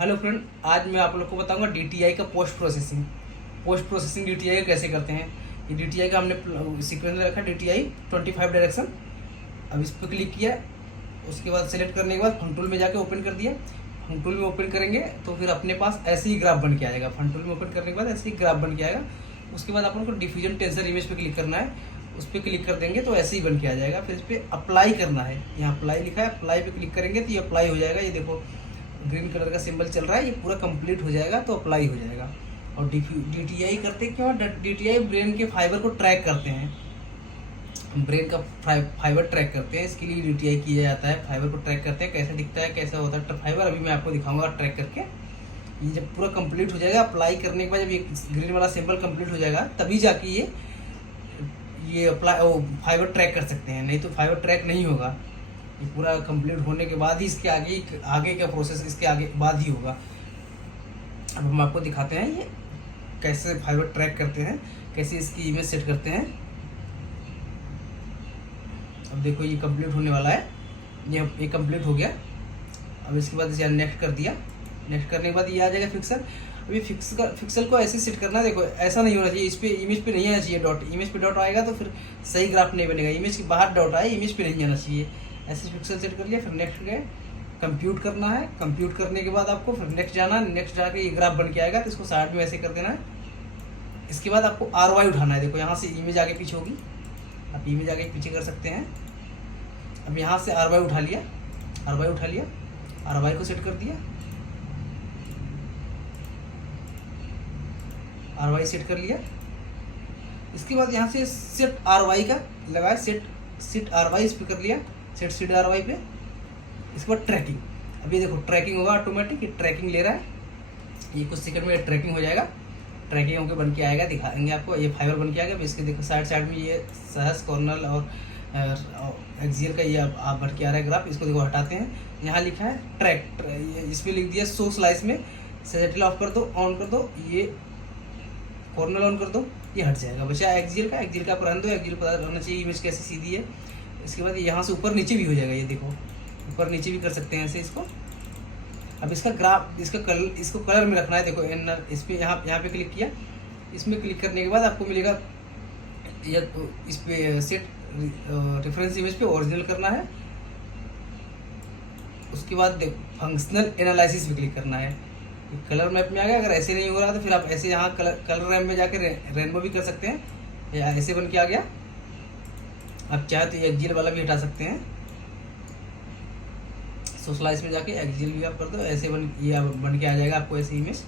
Hello friend, आज मैं आप लोग को बताऊंगा DTI का पोस्ट प्रोसेसिंग DTI कैसे करते हैं। ये DTI का हमने सीक्वेंस में रखा DTI 25 डायरेक्शन। अब इस पर क्लिक किया, उसके बाद सेलेक्ट करने के बाद फन टूल में जाके ओपन कर दिया। फन टूल में ओपन करेंगे तो फिर अपने पास ऐसे ही ग्राफ बन के आएगा। फन टूल में ओपन करने के बाद ऐसे ही ग्राफ बन के आएगा। उसके बाद आप लोग को डिफ्यूजन टेंसर इमेज पे क्लिक करना है, उस पर क्लिक कर देंगे तो ऐसे ही बन के आ जाएगा। फिर इस पर अप्लाई करना है, यहाँ अप्लाई लिखा है, अप्लाई पे क्लिक करेंगे तो ये अप्लाई हो जाएगा। ये देखो ग्रीन कलर का सिंबल चल रहा है, ये पूरा कंप्लीट हो जाएगा तो अप्लाई हो जाएगा। और DTI करते क्यों? DTI ब्रेन के फाइबर को ट्रैक करते हैं, ब्रेन का फाइबर ट्रैक करते हैं, इसके लिए DTI किया जाता है। फाइबर को ट्रैक करते हैं, कैसे दिखता है, कैसा होता है फाइबर, अभी मैं आपको दिखाऊंगा ट्रैक करके। ये जब पूरा कंप्लीट हो जाएगा, अप्लाई करने के बाद जब ये ग्रीन वाला सिंबल कंप्लीट हो जाएगा तभी जाके ये अप्लाई फाइबर ट्रैक कर सकते हैं, नहीं तो फाइबर ट्रैक नहीं होगा। ये पूरा कंप्लीट होने के बाद ही इसके आगे का प्रोसेस इसके आगे बाद ही होगा। अब हम आपको दिखाते हैं ये कैसे फाइबर ट्रैक करते हैं, कैसे इसकी इमेज सेट करते हैं। अब देखो ये कंप्लीट होने वाला है, ये कंप्लीट हो गया। अब इसके बाद इसे नेक्स्ट कर दिया। नेक्स्ट करने के बाद ये आ जाएगा फिक्सल। अभी फिक्सल को ऐसे सेट करना है, देखो ऐसा नहीं होना चाहिए, इस पे इमेज पे नहीं आना चाहिए डॉट। इमेज पे डॉट आएगा तो फिर सही ग्राफ नहीं बनेगा। इमेज के बाहर डॉट आए, इमेज पे नहीं आना चाहिए। ऐसे फिक्सल सेट कर लिया, फिर नेक्स्ट गए, कंप्यूट करना है। कंप्यूट करने के बाद आपको फिर नेक्स्ट जाना है, नेक्स्ट जाके ये ग्राफ बन के आएगा तो इसको साइड में ऐसे कर देना है। इसके बाद आपको RY उठाना है, देखो यहाँ से इमेज आगे पीछे होगी, आप इमेज आगे पीछे कर सकते हैं। अब यहाँ से RY उठा लिया, RY को सेट कर दिया, RY सेट कर लिया। इसके बाद यहाँ से सेट RY का लगाया, सेट RY इस पर कर लिया, सेट RY पे। इसके बाद ट्रैकिंग, अभी देखो ट्रैकिंग होगा ऑटोमेटिक, ये ट्रैकिंग ले रहा है, ये कुछ सेकंड में ट्रैकिंग हो जाएगा। ट्रैकिंग होकर बन के आएगा, दिखाएंगे आपको, ये फाइबर बन के आएगा। इसके देखो साइड में ये सहस कॉर्नल और एक्सियल का ये आप बन के आ रहा है ग्राफ। इसको देखो हटाते हैं, यहाँ लिखा है ट्रैक, इसमें लिख दिया शो स्लाइस में सेटिल ऑफ कर दो, ऑन कर दो, ये कॉर्नल ऑन कर दो, ये हट जाएगा। बचा एक्सियल का आप रहने दो, एक्सियल पता रहना चाहिए इमेज कैसी सीधी है। इसके बाद यहाँ से ऊपर नीचे भी हो जाएगा, ये देखो ऊपर नीचे भी कर सकते हैं ऐसे इसको। अब इसका ग्राफ, इसको कलर में रखना है, देखो इस पर यहाँ पे क्लिक किया। इसमें क्लिक करने के बाद आपको मिलेगा या तो इस पे सेट रेफरेंस इमेज पे ओरिजिनल करना है। उसके बाद फंक्शनल एनालिसिस पे क्लिक करना है, कलर मैप में आ गया। अगर ऐसे नहीं हो रहा तो फिर आप ऐसे यहाँ कलर रैम में जाके रेनबो भी कर सकते हैं, या ऐसे बन के आ गया। आप चाहे तो एक्सियल वाला भी हटा सकते हैं, सोशलाइज में जाके एक्सियल भी आप कर दो, ऐसे बन के आ जाएगा आपको ऐसे इमेज।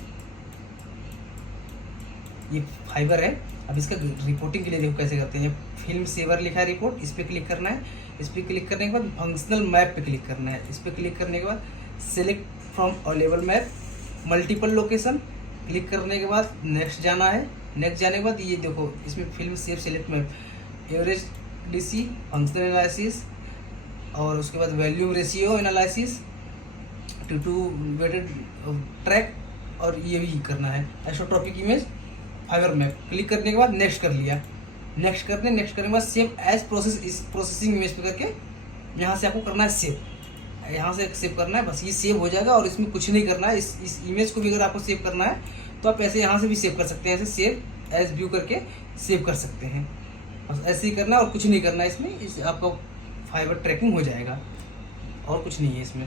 ये फाइबर है। अब इसका रिपोर्टिंग के लिए देखो कैसे करते हैं। फिल्म सेवर लिखा है रिपोर्ट, इस पर क्लिक करना है। इस पर क्लिक करने के बाद फंक्शनल मैप पे क्लिक करना है। इस पर क्लिक करने के बाद select from available map multiple location, click करने के बाद नेक्स्ट जाना है। नेक्स्ट जाने के बाद ये देखो इसमें film save select map, average DC, functional analysis, और उसके बाद volume ratio analysis, two weighted track, और ये भी करना है isotropic image fibre map. Click करने के बाद नेक्स्ट कर लिया। नेक्स्ट करने के बाद सेव एज प्रोसेसिंग इमेज पे करके यहाँ से आपको करना है सेव, यहाँ से सेव करना है, बस ये सेव हो जाएगा। और इसमें कुछ नहीं करना है। इस इमेज को भी अगर आपको सेव करना है तो आप ऐसे यहाँ से भी सेव कर सकते हैं, ऐसे सेव एज व्यू करके सेव कर सकते हैं। बस ऐसे ही करना है और कुछ नहीं करना है इसमें, आपका फाइबर ट्रैकिंग हो जाएगा और कुछ नहीं है इसमें।